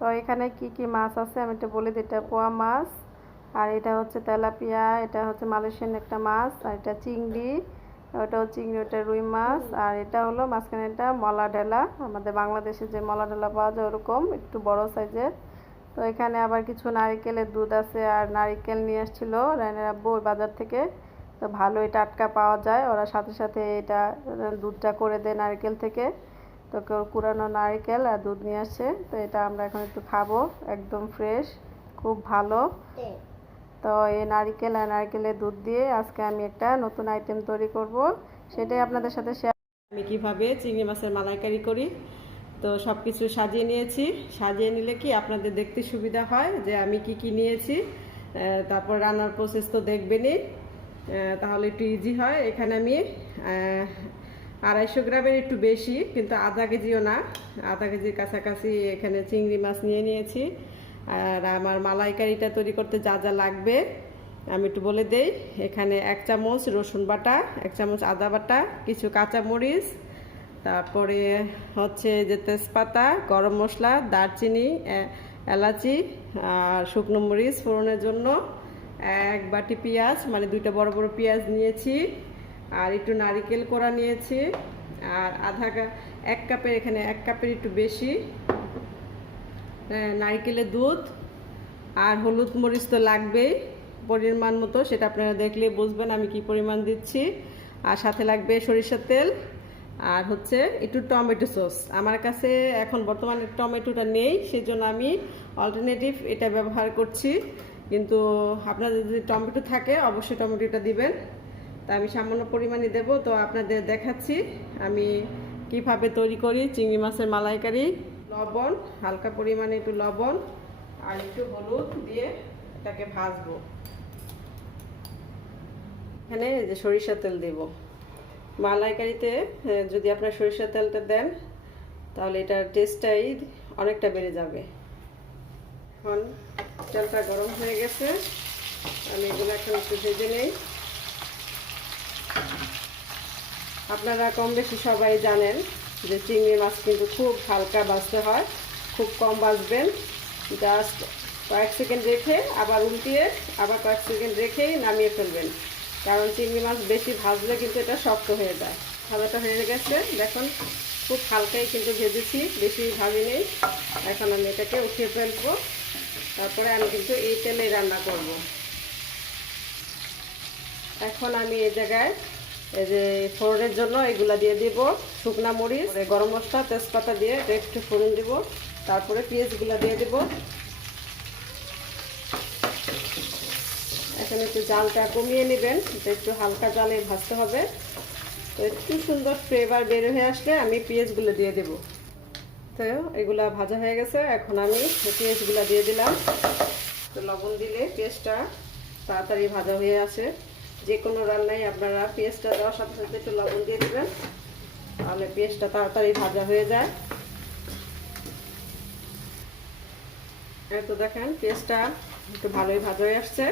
তো এখানে কি কি মাছ আছে আমি একটু বলে দিই। এটা পোয়া মাছ, আর এটা হচ্ছে তেলাপিয়া, এটা হচ্ছে মালয়েশিয়ান একটা মাছ, আর এটা চিংড়ি, ওটাও চিংড়ি, ওটা রুই মাছ, আর এটা হলো মাঝখানে এটা মলা ঢেলা, আমাদের বাংলাদেশে যে মলা ঢেলা পাওয়া যায় ওরকম একটু বড় সাইজের। তো এখানে আবার কিছু নারিকেলের দুধ আছে, আর নারিকেল নিয়ে আসছিল রায়নের আব্বু ওই বাজার থেকে। তো ভালোই টাটকা পাওয়া যায়, ওরা সাথে সাথে এটা দুধটা করে দেয় নারকেল থেকে। তো কেউ কুড়ানো নারকেল আর দুধ নিয়ে আসছে, তো এটা আমরা এখন একটু খাবো, একদম ফ্রেশ, খুব ভালো। তো এই নারকেল আর নারকেলের দুধ দিয়ে আজকে আমি একটা নতুন আইটেম তৈরি করব, সেটাই আপনাদের সাথে শেয়ার। আমি কিভাবে চিংড়ি মাছের মালাইকারি করি। তো সব কিছু সাজিয়ে নিয়েছি, সাজিয়ে নিলে কি আপনাদের দেখতে সুবিধা হয় যে আমি কি কি নিয়েছি। তারপর রান্নার প্রসেস তো দেখবেনই, তাহলে একটু ইজি হয়। এখানে আমি 250 গ্রামের একটু বেশি, কিন্তু আধা কেজিও না, আধা কেজির কাছাকাছি এখানে চিংড়ি মাছ নিয়ে নিয়েছি। আর আমার মালাইকারিটা তৈরি করতে যা যা লাগবে আমি একটু বলে দেই। এখানে 1 চামচ রসুন বাটা, 1 চামচ আদা বাটা, কিছু কাঁচামরিচ, তারপরে হচ্ছে যে তেজপাতা, গরম মশলা, দারচিনি, এলাচি আর শুকনো মরিচ ফোড়নের জন্য, 1 বাটি পেঁয়াজ, মানে 2টা বড় বড় পেঁয়াজ নিয়েছি, আর একটু নারিকেল কোড়া নিয়েছি, আর 1 কাপের, এখানে 1 কাপের একটু বেশি নারিকেলের দুধ, আর হলুদ মরিচ তো লাগবেই পরিমাণ মতো, সেটা আপনারা দেখলে বুঝবেন আমি কি পরিমাণ দিচ্ছি। আর সাথে লাগবে সরিষার তেল, আর হচ্ছে একটু টমেটো সস। আমার কাছে এখন বর্তমানে টমেটোটা নেই, সেই জন্য আমি অল্টারনেটিভ এটা ব্যবহার করছি, কিন্তু আপনাদের যদি টমেটো থাকে অবশ্যই টমেটোটা দিবেন। তা আমি সামান্য পরিমাণে দেব। তো আপনাদের দেখাচ্ছি আমি কিভাবে তৈরি করি চিংড়ি মাছের মালাইকারি। লবণ, হালকা পরিমাণে একটু লবণ আর একটু হলুদ দিয়ে এটাকে ভাজবো। এখানে যে সরিষার তেল দেব মালাইকারিতে, যদি আপনার সরিষার তেলটা দেন তাহলে এটার টেস্টটাই অনেকটা বেড়ে যাবে। এখন তেলটা গরম হয়ে গেছে, আমি এগুলো এখন একটু ভেজে নেই। আপনারা কম বেশি সবাই জানেন যে চিংড়ি মাছ কিন্তু খুব হালকা ভাজতে হয়, খুব কম ভাজবেন। জাস্ট কয়েক সেকেন্ড রেখে আবার উল্টিয়ে আবার কয়েক সেকেন্ড রেখেই নামিয়ে ফেলবেন, কারণ চিংড়ি মাছ বেশি ভাজলে কিন্তু এটা শক্ত হয়ে যায়। ভাজাটা হয়ে গেছে দেখুন, খুব হালকাই কিন্তু ভেজেছি, বেশি ভাজি নেই। এখন আমি এটাকে উঠিয়ে ফেলবো, তারপরে আমি কিন্তু এই তেলে রান্না করব। এখন আমি এই জায়গায় এই যে ফোড়নের জন্য এগুলা দিয়ে দিব, শুকনা মরিচ, গরম মশলা, তেজপাতা দিয়ে একটু ফোড়ন দিব, তারপরে পেঁয়াজগুলো দিয়ে দিব। এখন একটু জালটা কমিয়ে নেবেন, একটু হালকা জালে ভাজতে হবে। তো একটু সুন্দর ফ্লেভার বের হয়ে আসলে আমি পেঁয়াজগুলো দিয়ে দেব। তো এগুলা ভাজা হয়ে গেছে, এখন আমি পেঁয়াজগুলো দিয়ে দিলাম। তো লবণ দিলে পেঁয়াজটা তাড়াতাড়ি ভাজা হয়ে আসে। যে কোনো রান্নায় আপনারা পেঁয়াজটা দেওয়ার সাথে সাথে একটু লবণ দিয়ে দেবেন, তাহলে পেঁয়াজটা তাড়াতাড়ি ভাজা হয়ে যায়। এই তো দেখেন পেঁয়াজটা একটু ভালোই ভাজা হয়ে আসছে,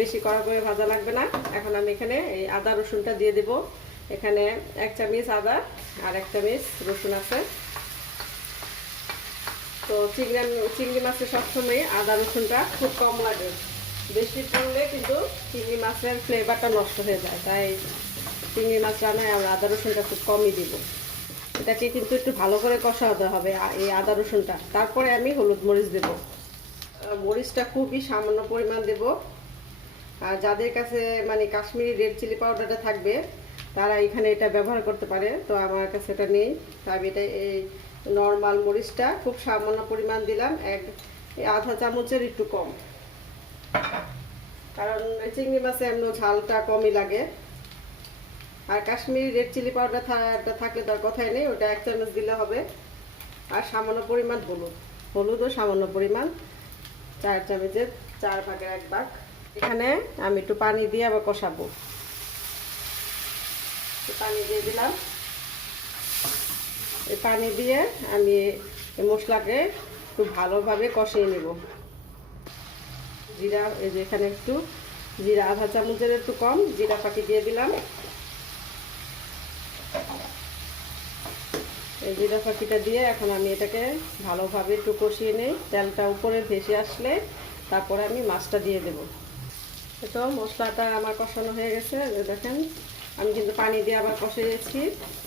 বেশি কড়া করে ভাজা লাগবে না। এখন আমি এখানে এই আদা রসুনটা দিয়ে দেব। এখানে 1 চামচ আদা আর 1 চামচ রসুন আছে। তো চিংড়ি মাছে সবসময় আদা রসুনটা খুব কম লাগে, বেশি পড়লে কিন্তু চিংড়ি মাছের ফ্লেভারটা নষ্ট হয়ে যায়, তাই চিংড়ি মাছ রান্নায় আমরা আদা রসুনটা খুব কমই দিব। এটাকে কিন্তু একটু ভালো করে কষাতে হবে এই আদা রসুনটা। তারপরে আমি হলুদ মরিচ দেব, মরিচটা খুবই সামান্য পরিমাণ দেব। আর যাদের কাছে মানে কাশ্মীরি রেড চিলি পাউডারটা থাকবে তারা এখানে এটা ব্যবহার করতে পারে, তো আমার কাছে এটা নেই, তাই আমি এটা এই নর্মাল মরিচটা খুব সামান্য পরিমাণ দিলাম, আধা চামচের একটু কম, কারণ চিংড়ি মাছে এমন ঝালটা কমই লাগে। আর কাশ্মীরি রেড চিলি পাউডারটা থাকলে তার কথাই নেই, ওটা 1 চামচ দিলে হবে। আর সামান্য পরিমাণ হলুদও সামান্য পরিমাণ, 4 চামচের 4 ভাগের 1 ভাগ। এখানে আমি একটু পানি দিয়ে আবার কষাবো। পানি দিয়ে দিলাম, এই পানি দিয়ে আমি এই মশলাকে খুব ভালোভাবে কষিয়ে নেব। জিরা, এই যে এখানে একটু জিরা আধা চামচের একটু কম জিরা ফাঁকি দিয়ে দিলাম। এই জিরা ফাঁকিটা দিয়ে এখন আমি এটাকে ভালোভাবে একটু কষিয়ে নিই। তেলটা উপরে ভেসে আসলে তারপরে আমি মাছটা দিয়ে দেব। তো মশলাটা আমার কষানো হয়ে গেছে, দেখেন আমি কিন্তু পানি দিয়ে আবার কষিয়েছি।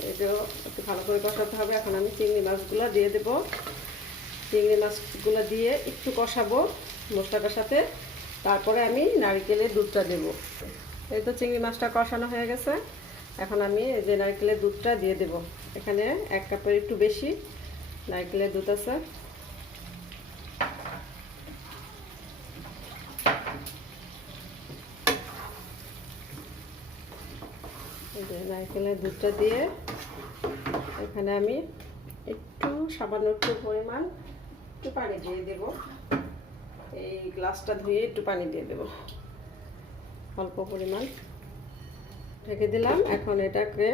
এটা একটু ভালো করে কষাতে হবে। এখন আমি চিংড়ি মাছগুলো দিয়ে দেব। চিংড়ি মাছগুলো দিয়ে একটু কষাবো মশলাটার সাথে, তারপরে আমি নারকেলের দুধটা দেব। এই তো চিংড়ি মাছটা কষানো হয়ে গেছে। এখন আমি এই যে নারকেলের দুধটা দিয়ে দেব। এখানে 1 কাপের একটু বেশি নারকেলের দুধ আছে। এই যে নারকেলের দুধটা দিয়ে এখানে আমি একটু সামান্য একটু পরিমাণ একটু পানি দিয়ে দেব। এই গ্লাসটা ধুয়ে একটু পানি দিয়ে দেব, অল্প পরিমাণ ঢেকে দিলাম। এখন এটাকে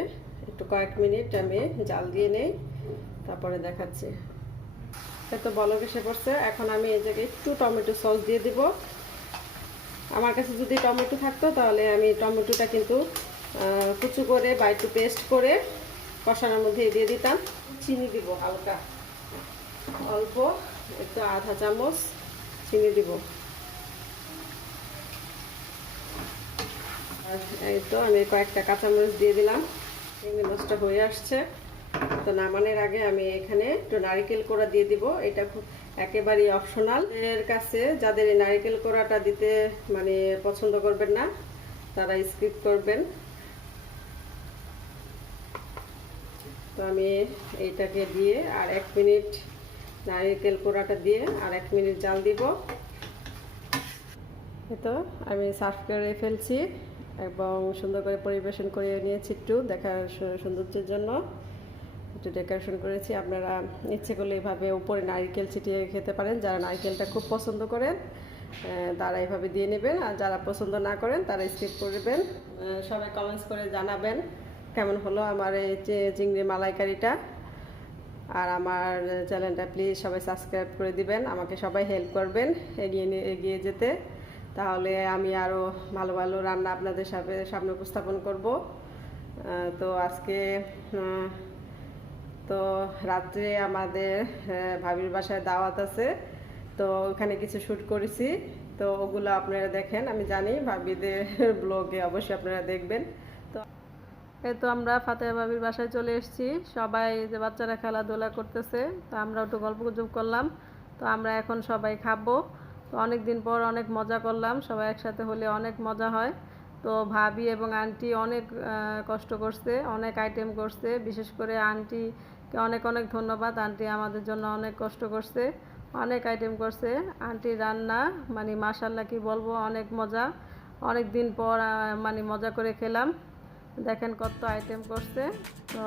একটু কয়েক মিনিট আমি জাল দিয়ে নেই, তারপরে দেখাচ্ছি। এত বলক এসে পড়ছে। এখন আমি এই জায়গায় একটু টমেটো সস দিয়ে দিব। আমার কাছে যদি টমেটো থাকতো তাহলে আমি টমেটোটা কিন্তু কুচু করে বা একটু পেস্ট করে কষানোর মধ্যে দিয়ে দিতাম। চিনি দিব হালকা, অল্প একটু আধা চামচ চিনি দিব। আর এই তো আমি কয়েকটা কাঁচামরিচ দিয়ে দিলাম। চিংড়ি মাছটা হয়ে আসছে। তো নামানোর আগে আমি এখানে একটু নারকেল কোড়া দিয়ে দিব। এটা খুব একেবারেই অপশনাল। এর কাছে যাদের এই নারকেল কোড়াটা দিতে মানে পছন্দ করবেন না তারা স্কিপ করবেন। তো আমি এইটাকে দিয়ে আর 1 মিনিট নারকেল কোড়াটা দিয়ে আর 1 মিনিট জাল দিব। তো আমি সার্ভ করে ফেলছি এবং সুন্দর করে পরিবেশন করে নিয়েছি। একটু দেখার সৌন্দর্যের জন্য একটু ডেকোরেশন করেছি। আপনারা ইচ্ছে করলে এইভাবে উপরে নারকেল ছিটিয়ে খেতে পারেন। যারা নারকেলটা খুব পছন্দ করেন তারা এইভাবে দিয়ে নেবেন, আর যারা পছন্দ না করেন তারা স্কিপ করবেন। সবাই কমেন্টস করে জানাবেন কেমন হলো আমার এই চিংড়ি মালাইকারিটা। আর আমার চ্যানেলটা প্লিজ সবাই সাবস্ক্রাইব করে দিবেন। আমাকে সবাই হেল্প করবেন এগিয়ে যেতে, তাহলে আমি আরও ভালো ভালো রান্না আপনাদের সামনে উপস্থাপন করব। তো আজকে তো রাত্রে আমাদের ভাবির বাসায় দাওয়াত আছে, তো ওখানে কিছু শ্যুট করেছি। তো ওগুলো আপনারা দেখেন, আমি জানি ভাবিদের ব্লগে অবশ্যই আপনারা দেখবেন। তো এই তো আমরা ফাতেহা ভাবির বাসায় চলে এসেছি। সবাই যে বাচ্চারা খেলাধুলা করতেছে, তো আমরা একটু গল্প গুজব করলাম। তো আমরা এখন সবাই খাবো। তো অনেক দিন পর অনেক মজা করলাম, সবাই একসাথে হলে অনেক মজা হয়। তো ভাবি এবং আন্টি অনেক কষ্ট করছে, অনেক আইটেম করছে। বিশেষ করে আন্টিকে অনেক অনেক ধন্যবাদ। আন্টি আমাদের জন্য অনেক কষ্ট করছে, অনেক আইটেম করছে। আন্টির রান্না মানে মাশাআল্লাহ কি বলবো, অনেক মজা। অনেক দিন পর মানে মজা করে খেলাম। দেখেন কত আইটেম করছে। তো